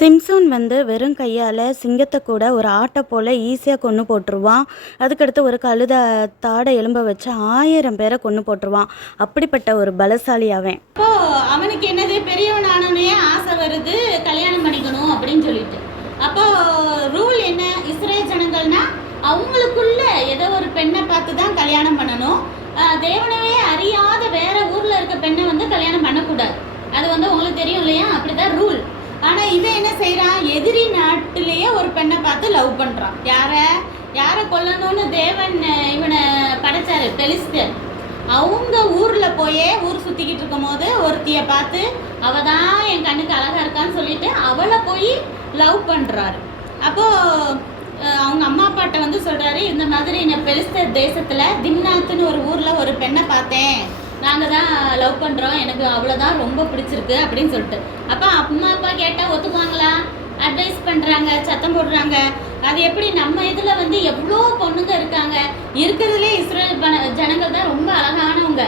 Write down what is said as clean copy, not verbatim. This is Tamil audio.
சிம்சோன் வெறும் கையால் சிங்கத்தை கூட ஒரு ஆட்டை போல் ஈஸியாக கொன்று போட்டுருவான். அதுக்கடுத்து ஒரு கழுத தாடை எலும்ப வச்சு 1000 பேரை கொன்று போட்டுருவான். அப்படிப்பட்ட ஒரு பலசாலி அவன். இப்போ அவனுக்கு என்னது, பெரியவன் ஆனோடனே ஆசை வருது கல்யாணம் பண்ணிக்கணும் அப்படின்னு சொல்லிட்டு. அப்போ ரூல் என்ன, இஸ்ரேல் ஜனங்கள்னா அவங்களுக்குள்ள ஏதோ ஒரு பெண்ணை பார்த்து தான் கல்யாணம் பண்ணணும். தேவனவே அறியாத வேற ஊர்ல இருக்க பெண்ணை கல்யாணம் பண்ணக்கூடாது. அது உங்களுக்கு தெரியும் இல்லையா, அப்படிதான் ரூல். ஆனால் இவன் என்ன செய்கிறான், எதிரி நாட்டிலேயே ஒரு பெண்ணை பார்த்து லவ் பண்ணுறான். யாரை கொல்லணும்னு தேவன் இவனை படைச்சாரு, பெலிஸ்தர். அவங்க ஊரில் போயே ஊர் சுற்றிக்கிட்டு இருக்கும் போது ஒருத்தியை பார்த்து அவள் தான் என் கண்ணுக்கு அழகாக இருக்கான்னு சொல்லிட்டு அவளை போய் லவ் பண்ணுறாரு. அப்போது அவங்க அம்மா அப்பாட்ட சொல்கிறாரு, இந்த மாதிரி நான் பெலிஸ்தர் தேசத்தில் திம்னாத்துன்னு ஒரு ஊரில் ஒரு பெண்ணை பார்த்தேன், நாங்கள் தான் லவ் பண்ணுறோம், எனக்கு அவ்வளோதான் ரொம்ப பிடிச்சிருக்கு அப்படின்னு சொல்லிட்டு. அப்போ அம்மா அப்பா கேட்டால் ஒத்துக்குவாங்களா? அட்வைஸ் பண்ணுறாங்க, சத்தம் போடுறாங்க. அது எப்படி, நம்ம இதில் எவ்வளோ பொண்ணுங்க இருக்காங்க, இருக்கிறதுலே இஸ்ரேல் ஜனங்கள் தான் ரொம்ப அழகானவங்க.